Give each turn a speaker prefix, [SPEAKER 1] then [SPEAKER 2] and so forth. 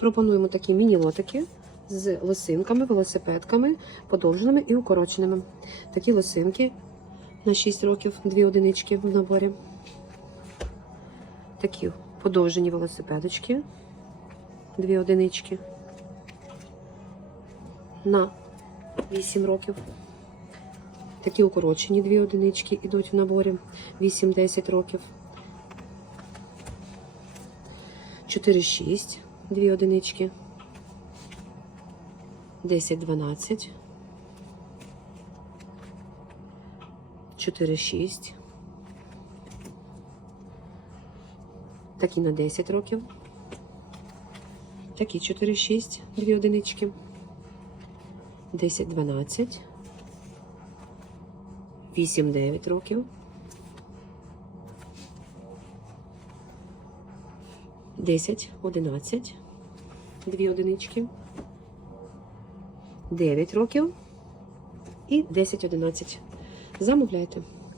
[SPEAKER 1] Пропонуємо такі міні-лотики з лосинками, велосипедками, подовженими і укороченими. Такі лосинки на 6 років, дві одинички в наборі. Такі подовжені велосипедочки, дві одинички. На 8 років. Такі укорочені дві одинички йдуть в наборі 8-10 років. 4-6, дві одинички. 10-12. 4-6. Такі на 10 років. Такі 4-6, дві одинички. 10-12. 8-9 років. 10, 11, дві одинички, 9 років і 10, 11. Замовляйте.